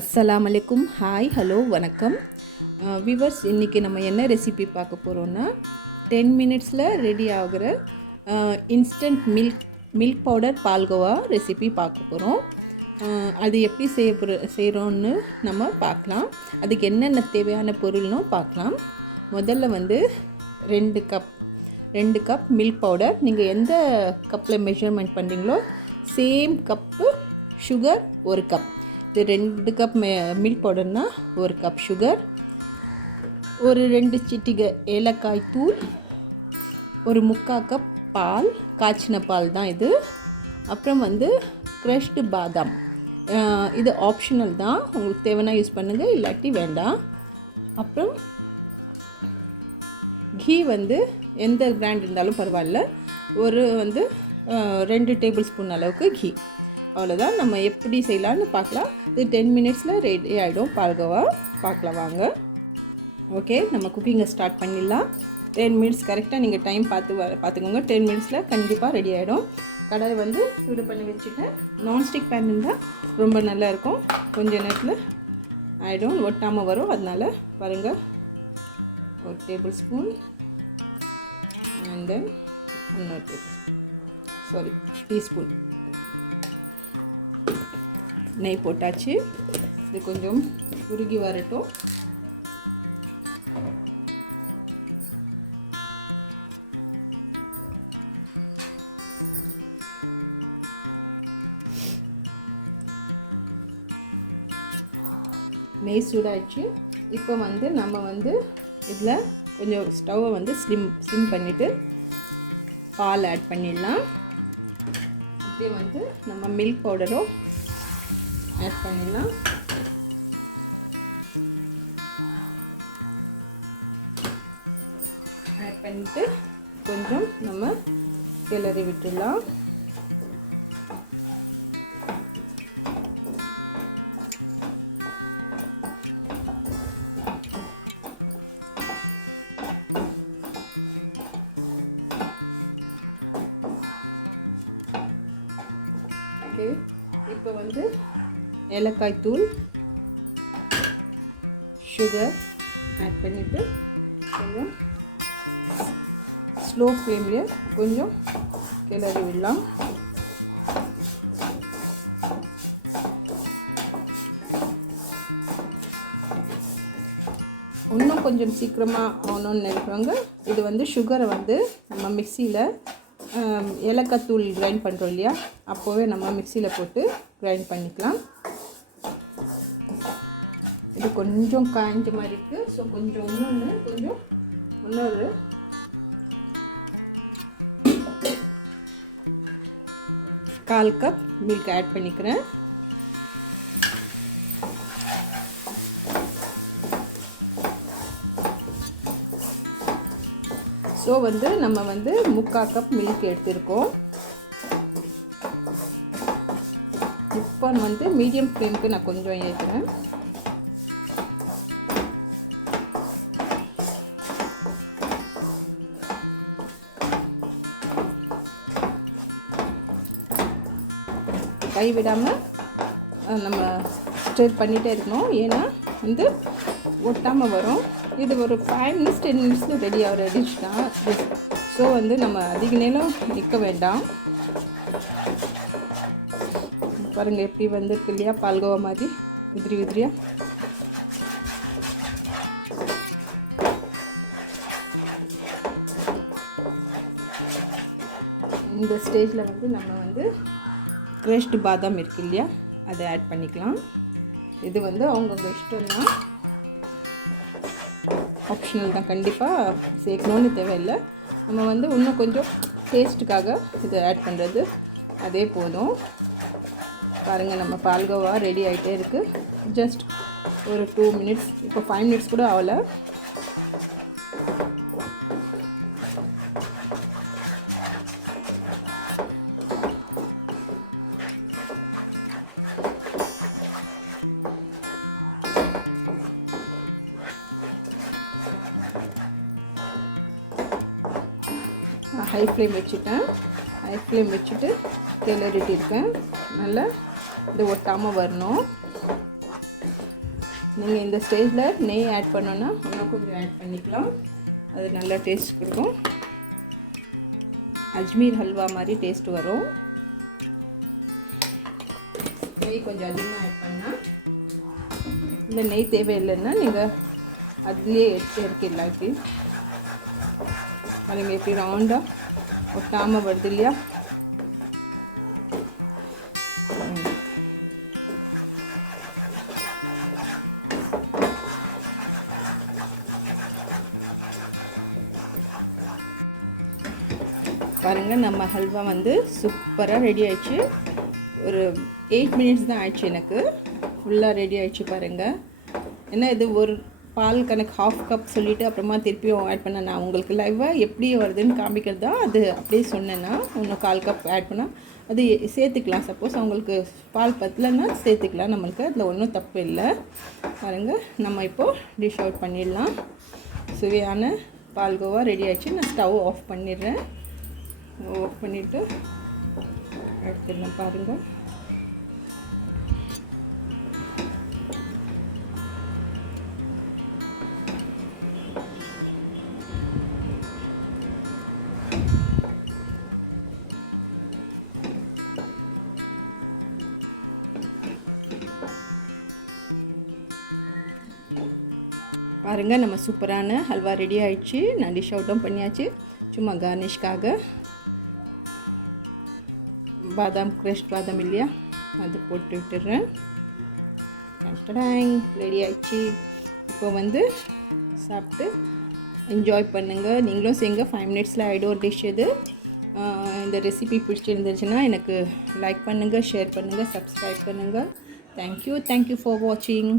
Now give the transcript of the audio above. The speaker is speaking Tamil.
Assalam Alaikum. Hi, hello, வணக்கம் வியூவர்ஸ். இன்றைக்கி நம்ம என்ன ரெசிபி பார்க்க போகிறோன்னா 10 மினிட்ஸில் ரெடி ஆகிற instant milk powder palkova recipe பார்க்க போகிறோம். அது எப்படி செய்கிறோன்னு நம்ம பார்க்கலாம். அதுக்கு என்னென்ன தேவையான பொருள்னும் பார்க்கலாம். முதல்ல வந்து 2 கப் மில்க் பவுடர். நீங்கள் எந்த கப்பில் மெஷர்மெண்ட் பண்ணுறீங்களோ சேம் கப்பு சுகர் 1 கப். இது 2 கப் மில்க் பவுடர்னால் 1 கப் சுகர், ஒரு 2 சிட்டிகை ஏலக்காய் தூள், ஒரு 3/4 கப் பால், காய்ச்சின பால் தான் இது. அப்புறம் வந்து க்ரஷ்டு பாதாம். இது ஆப்ஷனல் தான், உங்களுக்கு தேவைன்னா யூஸ் பண்ணுங்கள், இல்லாட்டி வேண்டாம். அப்புறம் கீ வந்து எந்த பிராண்ட் இருந்தாலும் பரவாயில்ல, ஒரு 2 டேபிள் ஸ்பூன் அளவுக்கு கீ. அவ்வளோதான். நம்ம எப்படி செய்யலான்னு பார்க்கலாம். இது 10 மினிட்ஸில் ரெடி ஆகிடும் பால்கோவா. பார்க்கலாம் வாங்க. ஓகே, நம்ம குக்கிங்கை ஸ்டார்ட் பண்ணிடலாம். 10 மினிட்ஸ் கரெக்டாக நீங்கள் டைம் பார்த்துக்கோங்க. 10 மினிட்ஸில் கண்டிப்பாக ரெடி ஆகிடும். கடாய் வந்து சூடு பண்ணி வச்சுட்டு, நான்ஸ்டிக் பேன் இருந்தால் ரொம்ப நல்லாயிருக்கும். கொஞ்சம் நேரத்தில் ஆகிடும், ஒட்டாமல் வரும். அதனால் பாருங்கள், ஒரு டேபிள் ஸ்பூன் அண்ட் தென் இன்னொரு டீஸ்பூன் நெய் போட்டாச்சு. இது கொஞ்சம் உருகி வரட்டும். நெய் சூடாச்சு. இப்போ வந்து நம்ம இதில் கொஞ்சம் ஸ்டவ்வை ஸ்லிம் பண்ணிவிட்டு பால் ஆட் பண்ணிடலாம். அப்படியே நம்ம மில்க் பவுடரும் ஆட் பண்ணிடலாம். ஆட் பண்ணிவிட்டு கொஞ்சம் நம்ம கிளறி விட்டுடலாம். ஓகே, இப்போ ஏலக்காய் தூள், சுகர் ஆட் பண்ணிவிட்டு கொஞ்சம் ஸ்லோ ஃப்ளேமில் கொஞ்சம் கிளறி விடலாம். இன்னும் கொஞ்சம் சீக்கிரமாக ஆகணும்னு நினைக்கிறவங்க, இது சுகரை நம்ம மிக்சியில் ஏலக்காய் தூள் கிரைண்ட் பண்ணுறோம் இல்லையா, அப்போவே நம்ம மிக்சியில் போட்டு கிரைண்ட் பண்ணிக்கலாம். இது கொஞ்சம் காய்ஞ்ச மாதிரி இருக்குது. ஸோ கொஞ்சம் இன்னொரு 1/4 கப் மில்க் ஆட் பண்ணிக்கிறேன். ஸோ நம்ம 3/4 கப் மில்க் எடுத்திருக்கோம். இப்போ மீடியம் ஃப்ளேமுக்கு நான் கொஞ்சம் ஏற்றுறேன். கை விடாமல் நம்ம ஸ்டிர் பண்ணிகிட்டே இருக்கணும், ஏன்னா ஒட்டாமல் வரும். இது ஒரு 5 மினிட்ஸ் 10 மினிட்ஸில் ரெடி ஆகிற டிஷ் தான். ஸோ நம்ம அதிக நேரம் நிற்க வேண்டாம். பாருங்கள் எப்படி வந்திருக்கு இல்லையா, பால்கோவா மாதிரி உதிரியாக. இந்த ஸ்டேஜில் நம்ம க்ரஷ்டு பாதாம் இருக்கு இல்லையா, அதை ஆட் பண்ணிக்கலாம். இது அவங்கவுங்க இஷ்டம் தான், ஆப்ஷனல் தான், கண்டிப்பாக சேர்க்கணுன்னு தேவையில்லை. நம்ம இன்னும் கொஞ்சம் டேஸ்ட்டுக்காக இதை ஆட் பண்ணுறது அதே போதும். பாருங்கள், நம்ம பால்கோவா ரெடி ஆகிட்டே இருக்குது. ஜஸ்ட் ஒரு 2 மினிட்ஸ், இப்போ 5 மினிட்ஸ் கூட ஆகலை. ஹை ஃப்ளேம் வச்சுட்டு கிளறிட்டு இருக்கேன். நல்லா இது ஒட்டாமல் வரணும். நீங்கள் இந்த ஸ்டேஜில் நெய் ஆட் பண்ணோன்னா இன்னும் கொஞ்சம் ஆட் பண்ணிக்கலாம். அது நல்லா டேஸ்ட் கொடுக்கும். அஜ்மீர் ஹல்வா மாதிரி டேஸ்ட் வரும். நெய் கொஞ்சம் அதிகமாக ஆட் பண்ணால், இந்த நெய் தேவையில்லைன்னா நீங்கள் அதுலேயே எடுத்துடலாம். இப்படி அதுங்க எப்படி ரவுண்டாக ஒட்டாமல் வருது இல்லையா? பாருங்கள், நம்ம ஹல்வா வந்து சூப்பராக ரெடி ஆயிடுச்சு. ஒரு 8 மினிட்ஸ் தான் ஆயிடுச்சு. எனக்கு ஃபுல்லாக ரெடி ஆயிடுச்சு பாருங்கள். ஏன்னா இது ஒரு பால் கணக்கு 1/2 கப் சொல்லிவிட்டு அப்புறமா திருப்பியும் ஆட் பண்ண, நான் உங்களுக்கு லைவாக எப்படி வருதுன்னு காமிக்கிறது தான். அது அப்படியே சொன்னேன்னா இன்னும் 1/4 கப் ஆட் பண்ணால் அது சேர்த்துக்கலாம். சப்போஸ் அவங்களுக்கு பால் பத்தலைன்னா சேர்த்துக்கலாம். நம்மளுக்கு அதில் ஒன்றும் தப்பு இல்லை. பாருங்கள், நம்ம இப்போது டிஷ் அவுட் பண்ணிடலாம். சுவையான பால்கோவா ரெடி ஆயிடுச்சு. நான் ஸ்டவ் ஆஃப் பண்ணிடுறேன். ஆஃப் பண்ணிவிட்டு எடுத்துடலாம். பாருங்கள், பாருங்கள் நம்ம சூப்பரான ஹல்வா ரெடி ஆயிடுச்சு. நான் டிஷ் அவுட்டும் பண்ணியாச்சு. சும்மா கார்னிஷ்காக பாதாம், க்ரஷ்ட் பாதாம் இல்லையா, அது போட்டு விட்டுடுறேன். ரெடி ஆயிடுச்சு. இப்போ வந்து சாப்பிட்டு என்ஜாய் பண்ணுங்கள். நீங்களும் செய்யுங்க. 5 மினிட்ஸில் ஆகிடும் டிஷ் இது. இந்த ரெசிபி பிடிச்சிருந்துச்சுன்னா எனக்கு லைக் பண்ணுங்கள், ஷேர் பண்ணுங்கள், சப்ஸ்கிரைப் பண்ணுங்கள். தேங்க்யூ ஃபார் வாட்சிங்.